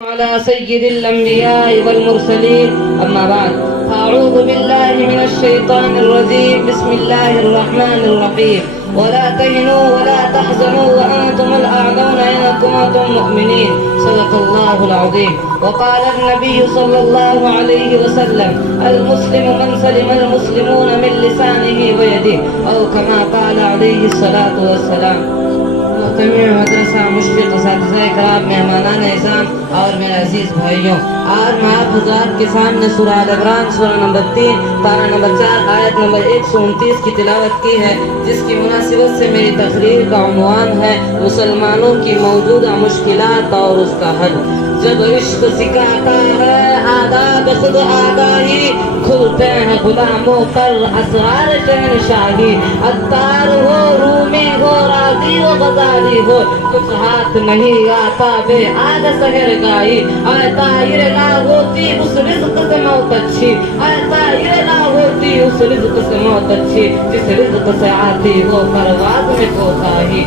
على سيد الأنبياء والمرسلين أما بعد أعوذ بالله من الشيطان الرجيم بسم الله الرحمن الرحيم ولا تهنوا ولا تحزنوا وأنتم الأعلون إن كنتم مؤمنين صدق الله العظيم. وقال النبي صلى الله عليه وسلم المسلم من سلم المسلمون من لسانه ويده أو كما قال عليه الصلاة والسلام. محترم مدرسہ مشفق اساتذہ کرام مہمانان اعظام اور میرے عزیز بھائیوں، آج میں آپ حضرات کے سامنے سورہ آل عمران سورہ نمبر 3 پارہ نمبر 4 آیت نمبر 129 کی تلاوت کی ہے، جس کی مناسبت سے میری تقریر کا عنوان ہے مسلمانوں کی موجودہ مشکلات اور اس کا حل۔ جب عشق سکھاتا ہے آداب خود آگاہی، کھلتے ہیں غلاموں پر اسرار شہنشاہی، عطار ہو رومی ہو راضی ہو غزالی ہو، کچھ ہاتھ نہیں آتا بے آگ سحر گاہی، اے طاہر نہ ہوتی اس رزق سے موت اچھی، اے طاہر نہ ہوتی اس رزق سے موت اچھی، جس رزق سے آتی ہو پرواز میں کوتاہی۔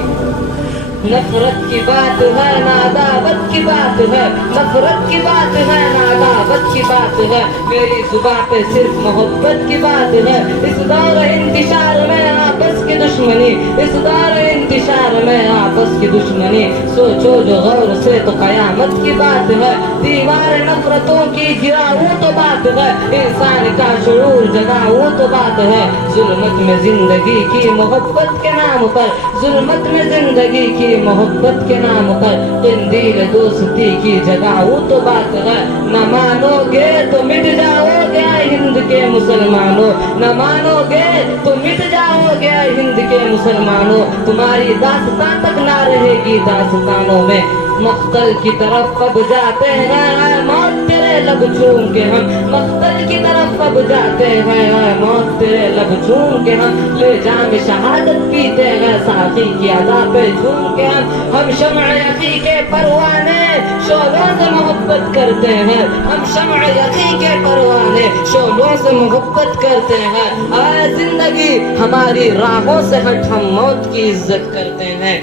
نفرت کی بات ہے نہ عداوت کی بات ہے، نفرت کی بات ہے نہ عداوت کی بات ہے، میری زباں پہ صرف محبت کی بات ہے۔ اس دور انتشار میں آپس کی دشمنی، اس دور انتشار میں آپس کی دشمنی، سوچو جو غور سے تو قیامت کی بات ہے۔ دیوار نفرتوں کی گراؤں تو بات ہے، انسان کا شعور جگاؤں تو بات ہے۔ ظلمت میں زندگی کی محبت کے نام پر، ظلمت میں زندگی کی محبت کے نام پر، قندیل دوستی کی جگاؤں تو بات ہے۔ نہ مانو گے تو مٹ جاؤ گے ہند کے مسلمانوں، نہ مانو گے تو مٹ جاؤ گے ہند کے مسلمانوں، تمہاری داستان تک نہ رہے گی داستانوں میں۔ مقتل کی طرف اب جاتے ہیں اے موت تیرے لب چوم کے ہم، مقتل کی طرف اب جاتے ہیں اے موت تیرے لب چوم کے ہم، لے جام شہادت پیتے ہیں ساقی کی ادا پہ جھوم کے ہم شمع یقی کے پروانے شعلوں سے محبت کرتے ہیں، ہم شمع یقی کے پروانے شعلوں سے محبت کرتے ہیں۔ اے زندگی ہماری راہوں سے ہٹ، ہم موت کی عزت کرتے ہیں۔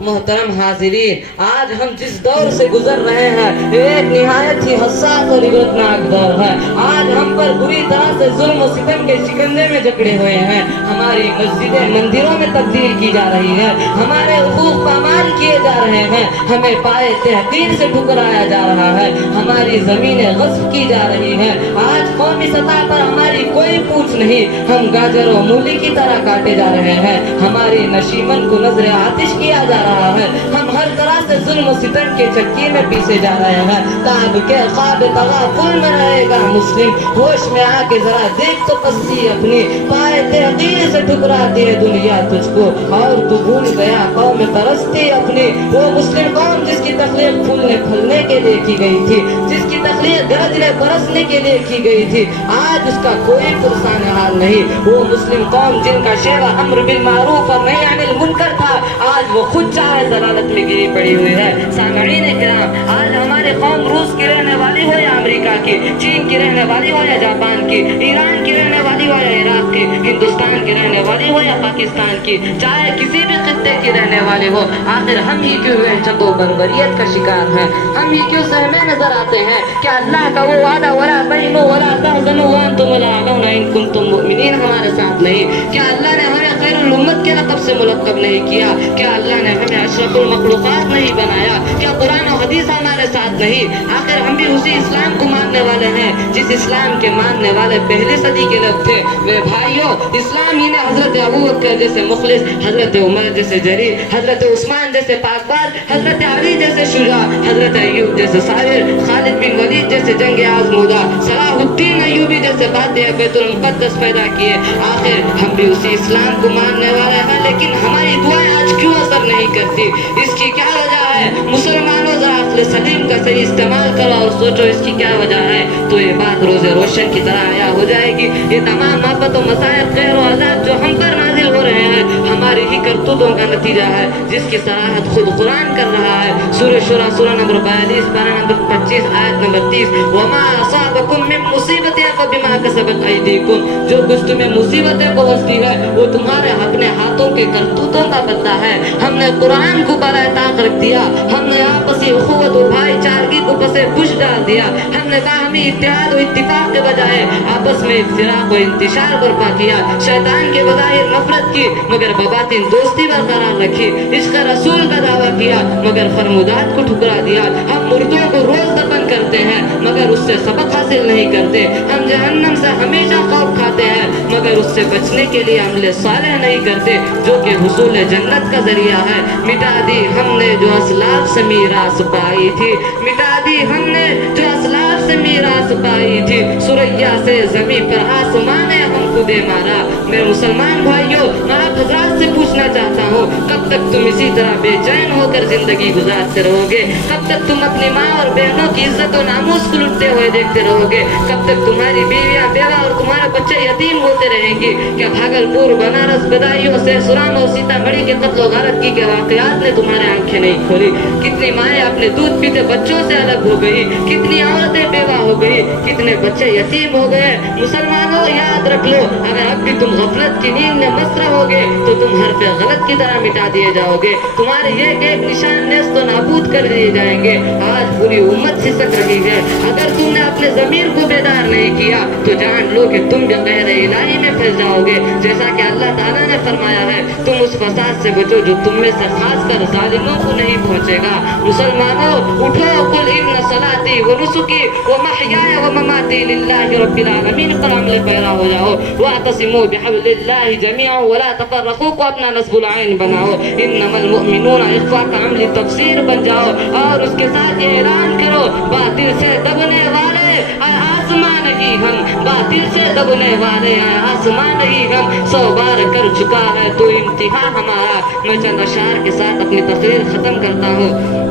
محترم حاضرین، آج ہم جس دور سے گزر رہے ہیں ایک نہایت ہی حساس اور عبرتناک دور ہے۔ آج ہم پر بری طرح سے ظلم و ستم کے شکنجے میں جکڑے ہوئے ہیں، ہماری مسجدیں مندروں میں تبدیل کی جا رہی ہیں، ہمارے حقوق پامال کیے جا رہے ہیں، ہمیں پائے تحقیر سے ٹھکرایا جا رہا ہے، ہماری زمینیں غصب کی جا رہی ہیں۔ آج قومی سطح پر ہماری کوئی پوچھ نہیں، ہم گاجر و مولی کی طرح کاٹے جا رہے ہیں، ہماری نشیمن کو نظر آتش کیا جا رہا ہے، ہم ہر طرح سے ظلم و ستم کے چکی میں پیسے جا رہے ہیں۔ تاب کے خواب تغافل میں رہے گا مسلم، ہوش میں آ کے ذرا دیکھ تو پستی اپنی، پائے تحقیر سے ٹھکراتی ہے دنیا تجھ کو، اور تو بھول گیا قوم پرستی اپنی۔ وہ مسلم قوم جس کی تخلیق پھولنے پھلنے کے لیے کی گئی تھی، جس کی تخلیق گرجنے برسنے کے لیے کی گئی تھی، آج اس کا کوئی پرسان حال نہیں۔ وہ مسلم قوم جن کا شیوہ امر بالمعروف اور نہی عن المنکر تھا، آج وہ خود چاہے ضلالت میں گری پڑی ہوئی ہے۔ سامعین کرام، آج ہماری قوم روس کی رہنے والی ہو یا امریکہ کی، چین کی رہنے والی ہو یا جاپان کی، ایران کی رہنے والی ہو یا عراق کی، ہندوستان کی رہنے والی ہو یا پاکستان کی، چاہے کسی بھی خطے کی رہنے والی ہو، آخر ہم ہی کیوں وحشت و بربریت کا شکار ہیں؟ ہم ہی کیوں سہمے نظر آتے ہیں؟ کیا اللہ کا وہ وعدہ ولا تہنوا ولا تحزنوا وانتم الاعلون ان کنتم مؤمنین ہمارے ساتھ نہیں؟ کیا اللہ نے ہمیں خیر الامت کے لقب سے ملقب نہیں کیا؟ کیا اللہ نے ہمیں اشرف المخلوقات نہیں بنایا؟ کیا قرآن و حدیث ہمارے ساتھ نہیں؟ آخر ہم بھی اسی اسلام کو ماننے والے ہیں جس اسلام کے ماننے والے پہلی صدی کے لوگ تھے۔ میرے بھائیوں، اسلام ہی نے حضرت ابوبکر جیسے مخلص، حضرت عمر جیسے جری، حضرت عثمان جیسے پاکباز، حضرت علی جیسے شجاع، حضرت ایوب جیسے صابر، خالد بن ولید جیسے جنگ آزمودہ، صلاح الدین ایوبی جیسے فاتح بیت المقدس پیدا کیے۔ آخر ہم بھی اسی اسلام کو ماننے والے ہیں، لیکن ہماری دعائیں آج کیوں اثر نہیں کرتی؟ اس کی کیا وجہ ہے؟ مسلمانوں ذرا عقل سلیم کا صحیح استعمال کرو اور سوچو اس کی کیا وجہ ہے، تو یہ بات روز روشن کی طرح عیاں ہو جائے گی۔ یہ تمام آفت و مصائب، قہر و عذاب جو ہم پر نازل ہو رہے ہیں ہماری ہی کرتوتوں کا نتیجہ ہے، جس کی صراحت خود قرآن کر رہا ہے۔ سورہ شورى سورہ نمبر 42 پارہ نمبر 25 آیت نمبر 30، وما اصابکم من مصیبت فبما کسبت ایدیکم، جو کچھ تمہیں مصیبتیں پہنچتی ہے وہ تمہارے اپنے ہاتھوں کے کرتوتوں کا بدلہ ہے۔ ہم نے قرآن کو برائے طاق رکھ دیا، ہم نے آپسی اخوت و بھائی چارگی کو پسے پش ڈال دیا، ہم نے باہمی اتحاد و اتفاق کے بجائے آپس میں افتراق و انتشار برپا کیا، شیطان کے بظاہر نفرت کی مگر بباطن دوستی برقرار رکھی، عشق رسول کا دعویٰ کیا مگر فرمودات کو ٹھکرا دیا۔ ہم مردوں کو روز دفن کرتے ہیں مگر اس سے سبق حاصل نہیں کرتے، ہم جہنم سے ہمیشہ خوف کھاتے ہیں مگر اس سے بچنے کے لیے عمل صالح نہیں کرتے جو کہ حصول جنت کا ذریعہ ہے۔ مٹا دی ہم نے جو اسلاف سے میراث پائی تھی، مٹا دی ہم نے جو اسلاف سے میراث پائی تھی، سریا سے زمین پر آسمان نے ہم کو دے مارا۔ میں مسلمان بھائیوں میں آپ حضرات سے پوچھنا چاہتا ہوں، کب تک تم اسی طرح بے چین ہو کر زندگی گزارتے رہو گے؟ کب تک تم اپنی ماں اور بہنوں کی عزت و ناموس کو لٹتے ہوئے دیکھتے رہو گے؟ کب تک تمہاری بیویاں بیوہ اور تمہارے بچے یتیم ہوتے رہیں گے؟ کیا بھاگلپور، بنارس، بدایوں، سیسرام اور سیتامڑھی کے قتل و غارت کی کے واقعات نے تمہارے آنکھیں نہیں کھولی؟ کتنی مائیں اپنے دودھ پیتے بچوں سے الگ ہو گئی، کتنی عورتیں بیوہ ہو گئی، کتنے بچے یتیم ہو گئے۔ مسلمانوں یاد رکھ لو، اگر اب بھی تم غفلت کی نیند میں مست رہو گے تو تم حرف غلط کی طرح مٹا دیے جاؤ گے، تمہارے ایک ایک نشان نیست و نابود کر دیے جائیں گے۔ آج پوری امت سسک رہی ہے، اگر تم نے اپنے ضمیر کو بیدار نہیں کیا تو جان لو کہ تم بھی غیر الہی میں پھنس جاؤ گے، جیسا کہ اللہ تعالیٰ نے فرمایا ہے تم اس فساد سے بچو جو تم میں سے خاص کر ظالموں کو نہیں پہنچے گا۔ مسلمانوں اٹھو، قل ان صلاتی و نسکی و محیای و مماتی للہ رب العالمین پر عمل پیرا ہو جاؤ، واعتصموا بحبل اللہ جميعا ولا تفرقوا کو اپنا نصب العین بناؤ، انما المؤمنون اخوہ کا عملی تفسیر بن جاؤ، اور اس کے ساتھ یہ اعلان کرو باطل سے دبنے والے آسمان ہی ہم، باطل سے دبنے والے آسمان ہی ہم، 100 بار کر چکا ہے تو انتہا ہمارا۔ میں چند اشعار کے ساتھ اپنی تقریر ختم کرتا ہوں۔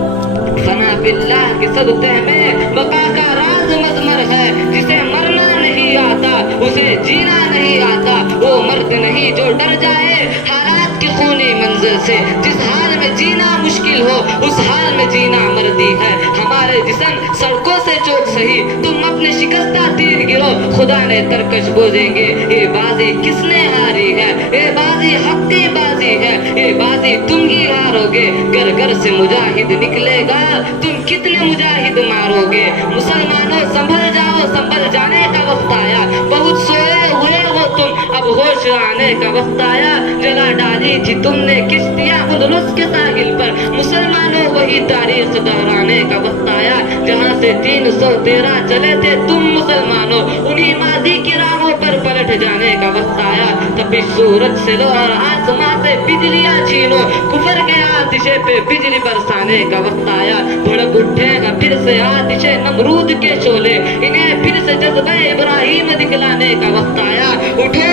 فنا باللہ کی صدقے میں بقا کا راز مضمر ہے، جسے مرنا نہیں آتا اسے جینا نہیں آتا، وہ مرد نہیں جو ڈر جائے حالات کی خونی منزل سے، جس حال میں جینا مشکل ہو اس حال میں جینا مردی ہے۔ ہمارے جسم سڑکوں سے چوک سہی، تم اپنے شکستہ تیر گرو، خدا نے ترکش بوجھیں گے یہ بازی کس نے ہاری ہے، یہ بازی حق کی بازی ہے، یہ بازی تم ہی ہارو گے، گھر گھر سے مجاہد نکلے گا تم کتنے مجاہد مارو گے۔ مسلمانوں سنبھل جاؤ، سنبھل جانے کا وقت آیا، بہت سوئے ہوئے ہو تم، اب ہوش آنے کا وقت آیا، جلا ڈالی تھی تم نے کشتیاں اندلس کے ساحل پر، مسلمانوں وہی تاریخ دہرانے کا وقت آیا، جہاں سے 313 چلے تھے تم مسلمانوں، انہی ماضی کی راہوں پر پلٹ جانے کا وقت آیا، تپش سورج سے لو اور آسماں سے بجلیاں چھینو، کفر کے آتشے پہ بجلی برسانے کا وقت آیا، بھڑک اٹھے گا پھر سے آتش نمرود کے شعلے، انہیں پھر سے جذبہ ابراہیم دکھلانے کا وقت آیا۔ اٹھو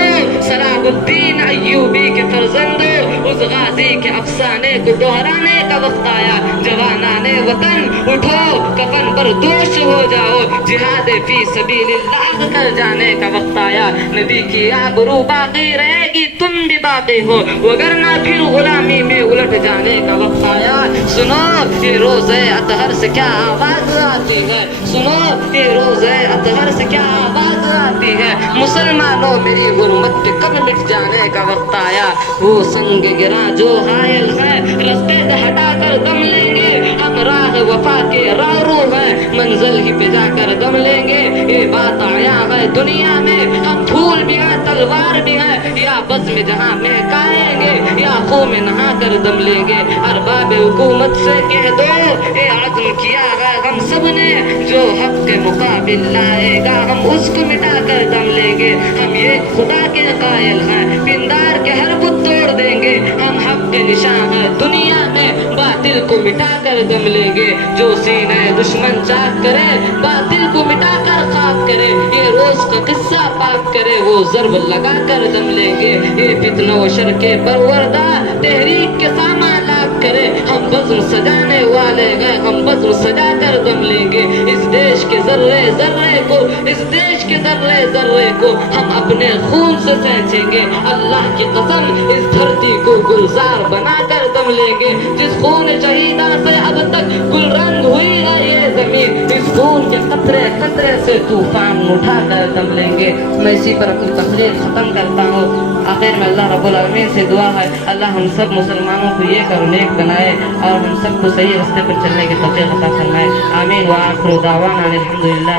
صلاح الدین ایوبی کے فرزندوں، اس غازی کے افسانے کو دہرانے کا وقت آیا، جوانان وطن اٹھو کفن پر دوش ہو جاؤ، جہاد فی سبیل اللہ کر جانے کا وقت آیا، نبی کی آبرو باقی رہے گی تم بھی باقی ہو، وگرنہ پھر غلامی میں الٹ جانے کا وقت آیا۔ سنو یہ روز اطہر سے کیا آواز آتی ہے، سنو یہ روز اطہر سے کیا آواز آتی ہے، مسلمانوں میری غربت پہ کب مٹ جانے کا وقت آیا، وہ سنگ گرا جو حائل ہے رستے سے ہٹا کر دم لیں گے، ہم راہ وفا کے راہرو ہیں منزل ہی پہ جا کر دم لیں گے، یہ بات آیا ہے دنیا میں ہم پھول بھی ہیں تلوار بھی ہیں، یا بز میں جہاں مہکائیں گے یا خوں میں نہا کر دم لیں گے، ارباب حکومت سے کہہ دو اے عزم کیا ہے ہم سب نے جو حق کے مقابل لائے گا ہم اس کو مٹا کر دم لیں گے، ہم یہ خدا کے قائل ہیں پندار کے ہر بت توڑ دیں گے، ہم حق کے نشان ہیں دنیا میں باطل کو مٹا کر دم لیں گے، جو سینے دشمن چاک کرے باطل کو مٹا کر خاک کرے، یہ روز کا قصہ پاک کرے وہ ضرب لگا کر دم لیں گے، یہ فتنہ و شر کے پروردہ تحریک کے سامان لاکھ کرے، ہم بزم سجانے والے ہیں ہم بزم سجا کر دم لیں گے، اس دیش کے ذرے ذرے کو، اس دیش کے ذرے ذرے کو ہم اپنے خون سے سینچیں گے۔ اللہ کی قسم اس دھرتی کو گلزار بنا کر دم لیں گے۔ جس خون شہیدہ سے اب تک گل رنگ ہوئی ہے یہ زمین، اس خون کے قطرے قطرے سے طوفان اٹھا کر دم لیں گے۔ میں اسی پر اپنی تقریر ختم کرتا ہوں۔ آخر میں اللہ رب العالمین سے دعا ہے اللہ ہم سب مسلمانوں کو یہ کر نیک بنائے اور ہم سب کو صحیح راستے پر چلنے کی توفیق عطا فرمائے۔ آمین وآخر دعوانا الحمدللہ۔